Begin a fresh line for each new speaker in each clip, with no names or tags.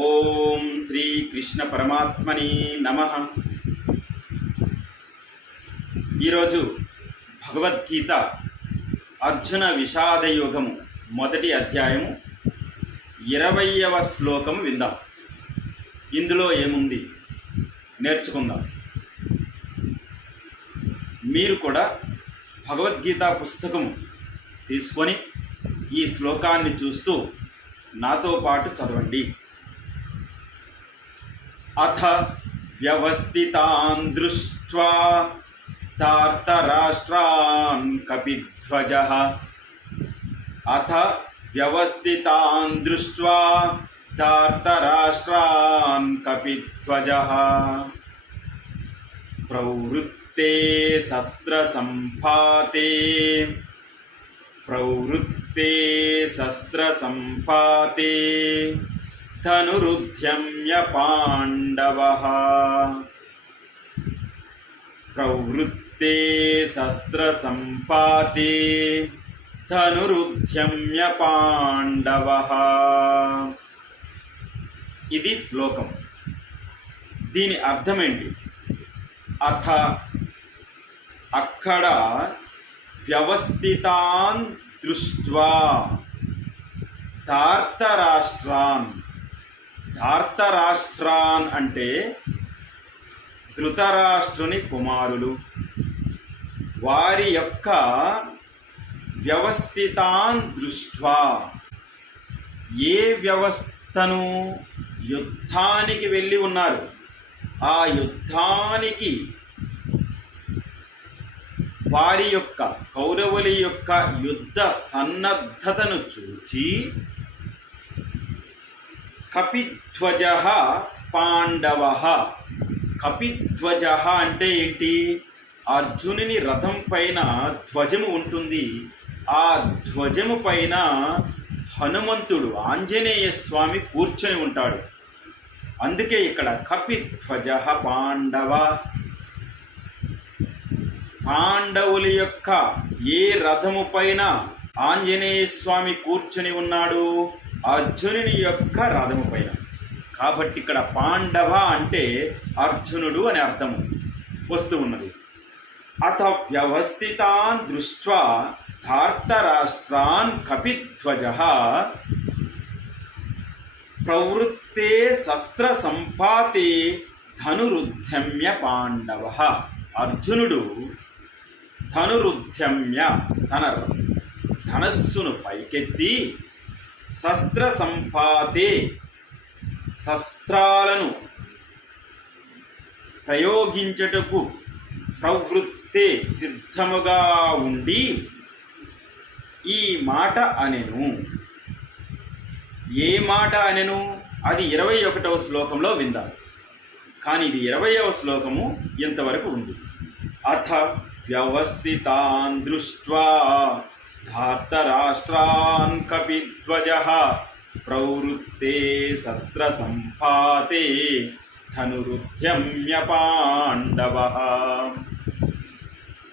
ఓం శ్రీ కృష్ణ పరమాత్మని నమ. ఈరోజు భగవద్గీత అర్జున విషాదయోగము మొదటి అధ్యాయము ఇరవయవ శ్లోకం విందాం. ఇందులో ఏముంది? నేర్చుకుందాం. మీరు కూడా భగవద్గీత పుస్తకం తీసుకొని ఈ శ్లోకాన్ని చూస్తూ నాతో పాటు చదవండి. అథ వ్యవస్థితాన్ దృష్ట్వా తార్తరాష్ట్రాన్ కపిధ్వజ అథ వ్యవస్థితాన్ దృష్ట్వా తార్తరాష్ట్రాన్ కపిధ్వజ ప్రవృత్తే శస్త్రసంపాతే ప్రవృత్తే శస్త్రసంపాతే ధనురుద్యమ్య పాండవः. ప్రవృత్తే శస్త్రసంపాతే ధనురుద్యమ్య పాండవ. ఇది శ్లోకం. దీని అర్థమేంటి? అథ అక్కడ వ్యవస్థితాన్ దృష్ట్వా ధార్తరాష్ట్రాన్ ధార్తరాష్ట్రాన్ అంటే ధృతరాష్ట్రుని కుమారులు. వారి యొక్క వ్యవస్థితాన్ దృష్ట్వా. ఏ వ్యవస్థను యుద్ధానికి వెళ్ళి ఉన్నారు? ఆ యుద్ధానికి వారి యొక్క కౌరవుల యొక్క యుద్ధ సన్నద్ధతను చూచి కపిధ్వజ పాండవ. కపిధ్వజ అంటే ఏంటి? అర్జునుని రథం పైన ధ్వజము ఉంటుంది. ఆ ధ్వజము పైన హనుమంతుడు ఆంజనేయ స్వామి కూర్చొని ఉంటాడు. అందుకే ఇక్కడ కపిధ్వజ పాండవ. పాండవుల యొక్క ఏ రథము పైన ఆంజనేయ స్వామి కూర్చొని ఉన్నాడు? అర్జునుని యొక్క రథము పైన. కాబట్టి ఇక్కడ పాండవ అంటే అర్జునుడు అని అర్థము వస్తూ ఉన్నది. అత వ్యవస్థితాన్ దృష్ట్వా ధార్తరాష్ట్రాన్ కపిధ్వజ ప్రవృత్తే శస్త్ర సంపాతే ధనురుద్ధమ్య పాండవ. అర్జునుడు ధనురుద్ధమ్య తన ధనస్సును పైకెత్తి శస్త్ర సంపాతే శస్త్రాలను ప్రయోగించటకు ప్రవృత్తే సిద్ధముగా ఉండి ఈ మాట అనెను. ఏ మాట అనెను? అది ఇరవై ఒకటవ శ్లోకంలో విందాం. కానీ ఇది ఇరవయవ శ్లోకము ఇంతవరకు ఉంది? అథ వ్యవస్థితాన్ దృష్ట్వా ధార్తరాష్ట్రాన్ కపిధ్వజ ప్రవృత్తే శస్త్రసంపాతే ధనురుద్యమ్య పాండవ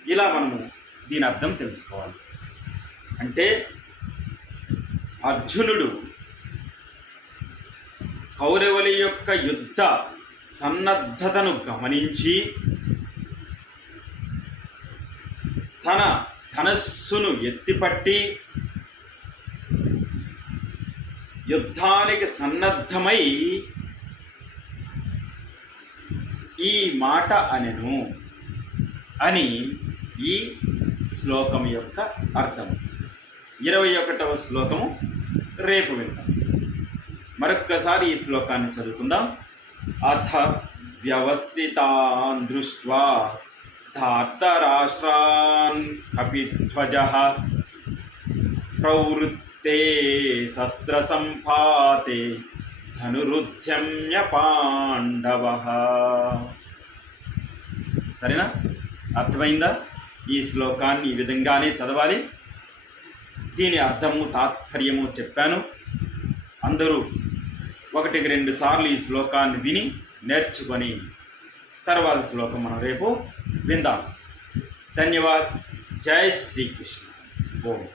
ఇలా మనము దీని అర్థం తెలుసుకోవాలి. అంటే అర్జునుడు కౌరవుల యొక్క యుద్ధ సన్నద్ధతను గమనించి తన ధనస్సును ఎత్తిపట్టి యుద్ధానికి సన్నద్ధమై ఈ మాట అనెను అని ఈ శ్లోకం యొక్క అర్థం. ఇరవై ఒకటవ శ్లోకము రేపు వింటాం మరొక్కసారి ఈ శ్లోకాన్ని చదువుకుందాం. అథ వ్యవస్థితాన్ దృష్ట్వా ధార్తరాష్ట్రాన్ కపిధ్వజ ప్రవృత్తే శస్త్రసంపాతే ధనురుద్యమ్య పాండవ సరేనా? అర్థమైందా? ఈ శ్లోకాన్ని ఈ విధంగానే చదవాలి. దీని అర్థము తాత్పర్యము చెప్పాను. అందరూ ఒకటికి రెండు సార్లు ఈ శ్లోకాన్ని విని నేర్చుకొని తర్వాత శ్లోకం మనం రేపు విందాం. ధన్యవాద్. జై శ్రీకృష్ణ. ఓం.